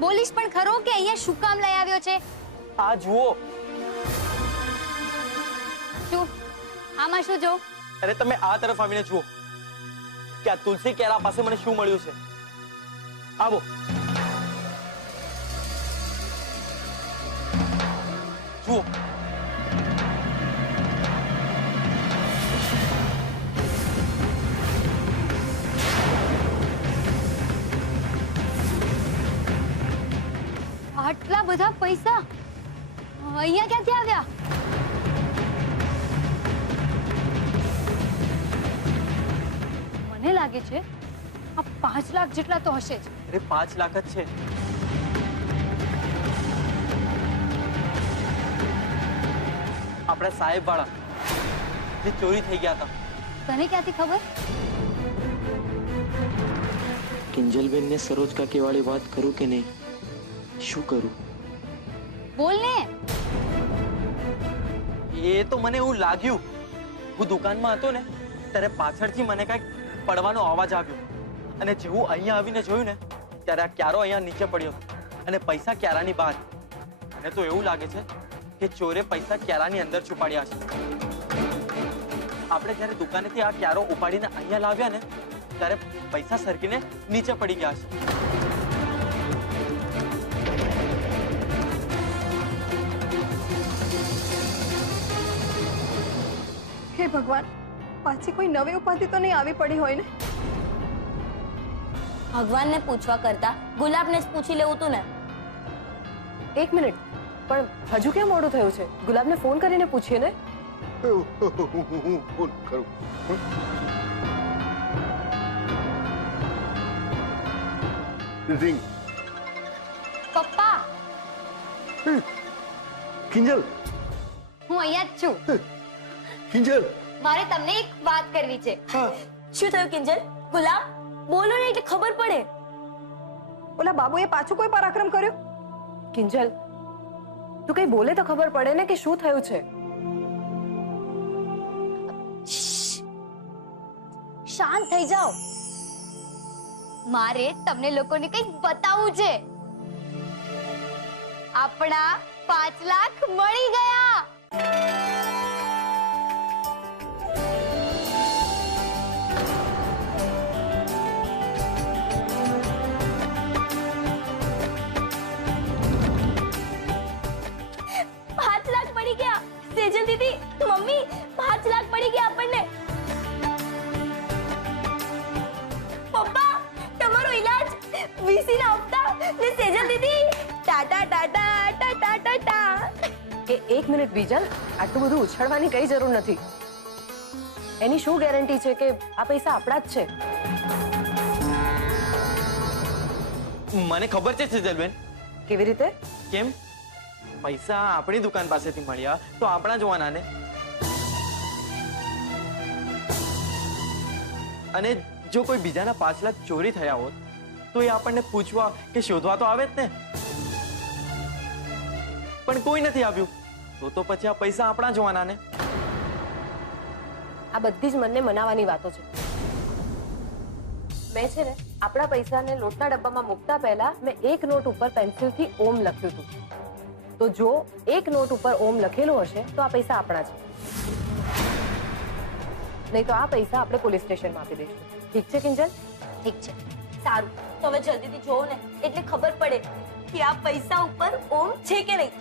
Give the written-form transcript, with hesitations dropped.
બોલીશ પણ ખરો કે અહીંયા શું કામ લઈ આવ્યો છે? આ જુઓ. શું આમાં શું જો? અરે તમે આ તરફ આવીને જુઓ કે આ તુલસી કેરા પાસે મને શું મળ્યું છે. આવો. જુઓ. આટલા બધા પૈસા અહીંયા ક્યાંથી આવ્યા? મને લાગે છે આ 5 લાખ જેટલા તો હશે જ. અરે 5 લાખ જ છે. આપણા સાહેબ વાળા જે ચોરી થઈ ગયા હતા. તને ક્યાંથી ખબર? કિંજલબેન ને સરોજ કાકી વાળી વાત કરું કે નહીં? શું કરું? બોલ ને. એ તો મને એવું લાગ્યું. હું દુકાનમાં હતો ને ત્યારે પાછળથી મને કઈક પડવાનો અવાજ આવ્યો અને જેવું અહીંયા આવીને જોયું ને ત્યારે આ ક્યારો અહીંયા નીચે પડ્યો અને પૈસા ક્યારાની બહાર. મને તો એવું લાગે છે કે ચોરે પૈસા ક્યારાની અંદર છુપાડ્યા છે. આપણે જ્યારે દુકાનેથી આ ક્યારો ઉપાડીને અહીંયા લાવ્યા ને ત્યારે પૈસા સરકીને નીચે પડી ગયા છે. હે ભગવાન, પાછી કોઈ નવી ઉપાધિ તો નહીં આવી પડી હોય ને? ભગવાનને પૂછવા કરતા ગુલાબને જ પૂછી લેવું તું ને. 1 મિનિટ, પણ હજુ કેમ મોડું થયું છે? ગુલાબને ફોન કરીને પૂછીએ ને. ફોન કરું. રિંગ. પપ્પા, કિંજલ, હું અહીંયા જ છું. કિંજલ. મારે તમને એક વાત કરવી છે. શું થયું કિંજલ? ગુલાબ બોલો ને એટલે ખબર પડે. ઓલા બાબુએ પાછું કોઈ પરાક્રમ કર્યો? કિંજલ, તું કઈ બોલે તો ખબર પડે ને કે શું થયું છે. શાંત થઈ જાઓ. મારે તમને લોકોને કંઈક બતાવવું છે. આપણા 5 લાખ મળી ગયા. સેજલ દીદી, મમ્મી, 5 લાખ પડી ગયા આપણને. પપ્પા, તમારો ઈલાજ, વીસી ના હપ્તા ને સેજલ દીદી ટાટા ટાટા ટાટા ટાટા. એ 1 મિનિટ બીજલ, આટલું બધું ઉછળવાની કઈ જરૂર નથી. એની શું ગેરંટી છે કે આ પૈસા આપણા જ છે? મને ખબર છે સેજલબેન. કેવી રીતે? કેમ? પૈસા આપણી દુકાન પાસેથી મળ્યા તો આપણા જોવાના ને. અને જો કોઈ બીજાના 5 લાખ ચોરી થયા હોત તો એ આપણને પૂછવા કે શોધવા તો આવે જ ને. પણ કોઈ નથી આવ્યું તો પછી આ પૈસા આપણા જોવાના ને. આ બધી જ મનને મનાવવાની વાતો છે. મેં છે ને આપણા પૈસાને નોટના ડબ્બામાં મૂકતા પહેલા મેં એક નોટ ઉપર પેન્સિલથી ઓમ લખ્યું હતું. તો જો એક નોટ ઉપર ઓમ લખેલું હશે તો આ પૈસા આપણા છે, નહીં તો આ પૈસા આપણે પોલીસ સ્ટેશનમાં આપી દઈશું. ઠીક છે કિંજલ? ઠીક છે, સારું. તો હવે જલ્દીથી જોવો ને એટલે ખબર પડે કે આ પૈસા ઉપર ઓમ છે કે નહીં.